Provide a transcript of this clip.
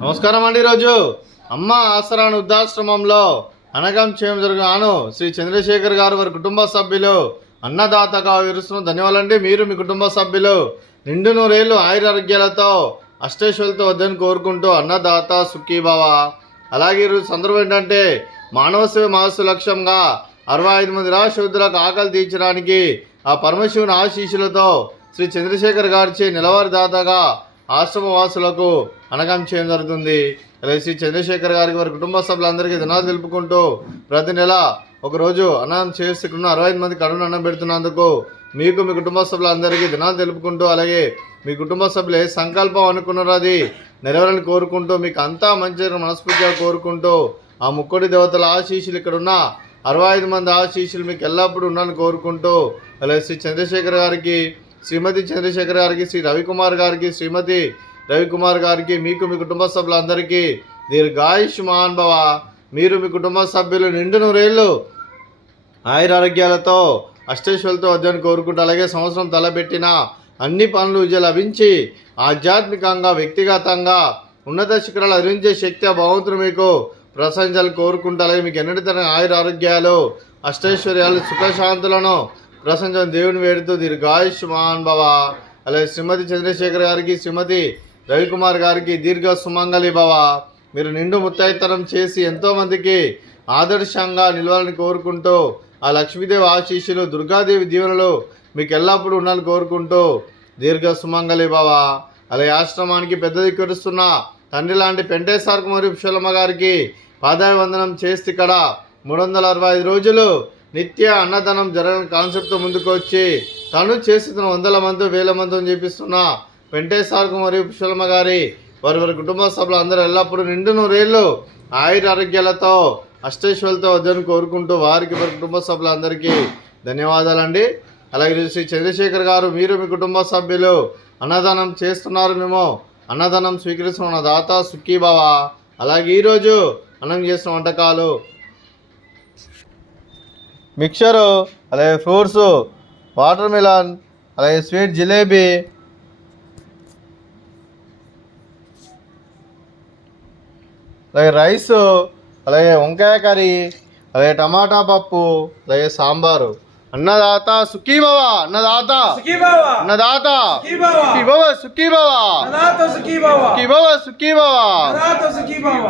నమస్కారం అండి. ఈరోజు అమ్మ ఆసరాను వృద్ధాశ్రమంలో అనగం చేయడం జరుగును శ్రీ చంద్రశేఖర్ గారు వారి కుటుంబ సభ్యులు అన్నదాతగా విరుస్తున్న ధన్యవాదాలండి. మీరు మీ కుటుంబ సభ్యులు నిండు నూరేళ్ళు ఆయురారోగ్యాలతో అష్టైశ్వర్యాలతో వద్దని కోరుకుంటూ అన్నదాత సుఖీభవ. అలాగే ఈరోజు సందర్భం ఏంటంటే మానవ సేవ మహస్సు లక్ష్యంగా 65 మంది నిరాశ్రయులకు ఆకలి తీర్చడానికి ఆ పరమశివుని ఆశీస్సులతో శ్రీ చంద్రశేఖర్ గారిచే నెలవారి దాతగా ఆశ్రమ వాసులకు అనగం చేయడం జరుగుతుంది. అలాగే శ్రీ చంద్రశేఖర్ గారికి వారి కుటుంబ సభ్యులందరికీ ధన్యవాదాలు తెలుపుకుంటూ ప్రతి నెల ఒకరోజు అన్నం చేస్తున్న 65 మంది కడుపు అన్నం పెడుతున్నందుకు మీకు మీ కుటుంబ సభ్యులందరికీ ధన్యవాదాలు తెలుపుకుంటూ, అలాగే మీ కుటుంబ సభ్యులు ఏ సంకల్పం అనుకున్నారో అది నెరవేరని కోరుకుంటూ, మీకు అంతా మంచి మనస్ఫూర్తిగా కోరుకుంటూ, ఆ ముక్కోటి దేవతల ఆశీస్సులు ఇక్కడ ఉన్న 65 మంది ఆశీస్సులు మీకు ఎల్లప్పుడూ ఉండాలని కోరుకుంటూ, అలాగే శ్రీ చంద్రశేఖర్ గారికి, శ్రీమతి చంద్రశేఖర్ గారికి, శ్రీ రవికుమార్ గారికి, శ్రీమతి రవికుమార్ గారికి, మీకు మీ కుటుంబ సభ్యులందరికీ దీర్ఘాయుష్మాన్ భవ. మీరు మీ కుటుంబ సభ్యులు నిండు నూరేళ్ళు ఆయురారోగ్యాలతో అష్టైశ్వర్యాలతో వద్దని కోరుకుంటూ, అలాగే సంవత్సరం తలపెట్టిన అన్ని పనులు విజయం లభించి ఆధ్యాత్మికంగా వ్యక్తిగతంగా ఉన్నత శిఖరాలు అధిరించే శక్తి ఆ భగవంతుడు మీకు ప్రశంసలు కోరుకుంటూ, అలాగే మీకు ఎన్నటి తరగతి ఆయురారోగ్యాలు అష్టైశ్వర్యాలు సుఖశాంతులను ప్రశంసలు దేవుని వేడుతూ దీర్ఘాయుష్మాన్ భవ. అలాగే శ్రీమతి చంద్రశేఖర్ గారికి, శ్రీమతి రవికుమార్ గారికి దీర్ఘ సుమంగళి భవ. మీరు నిండు ముత్తైతనం చేసి ఎంతోమందికి ఆదర్శంగా నిలవాలని కోరుకుంటూ, ఆ లక్ష్మీదేవి ఆశీస్సులు దుర్గాదేవి దీవెనలు మీకు ఎల్లప్పుడూ ఉండాలని కోరుకుంటూ దీర్ఘ సుమంగళి భవ. అలాగే ఆశ్రమానికి పెద్ద దిక్కురుస్తున్న తండ్రి లాంటి పెంటేశ్వర మరియు పుష్పలమ్మ గారికి పాదాభివందనం చేస్తే ఇక్కడ 365 రోజులు నిత్య అన్నదానం జరగని కాన్సెప్ట్తో ముందుకు వచ్చి తను చేస్తున్న 100 మంది 1000 మందితో చేపిస్తున్న పెంటేశ్వర మరియు పుష్పలమ్మ గారి వారి కుటుంబ సభ్యులు అందరూ ఎల్లప్పుడూ నిండు నూరేళ్ళు ఆరోగ్యాలతో అష్టైశ్వర్యాలతో వద్దని కోరుకుంటూ వారికి వారి కుటుంబ సభ్యులందరికీ ధన్యవాదాలండి. అలాగే శ్రీ చంద్రశేఖర్ గారు, మీరు మీ కుటుంబ సభ్యులు అన్నదానం చేస్తున్నారు, మేము అన్నదానం స్వీకరిస్తున్న దాత సుఖీభవ. అలాగే ఈరోజు అన్నం చేసిన వంటకాలు మిక్చరు, అలాగే ఫ్రూట్స్, వాటర్ మిలన్, అలాగే స్వీట్ జిలేబీ, అలాగే రైసు, అలాగే వంకాయ కర్రీ, అలాగే టమాటా పప్పు, అలాగే సాంబారు. అన్నదాత సుఖీభవ. అన్నదాత సుఖీభవ. అన్నదాత సుఖీభవ. సుఖీభవ. సుఖీభవ. సుఖీభవ. సుఖీభవ.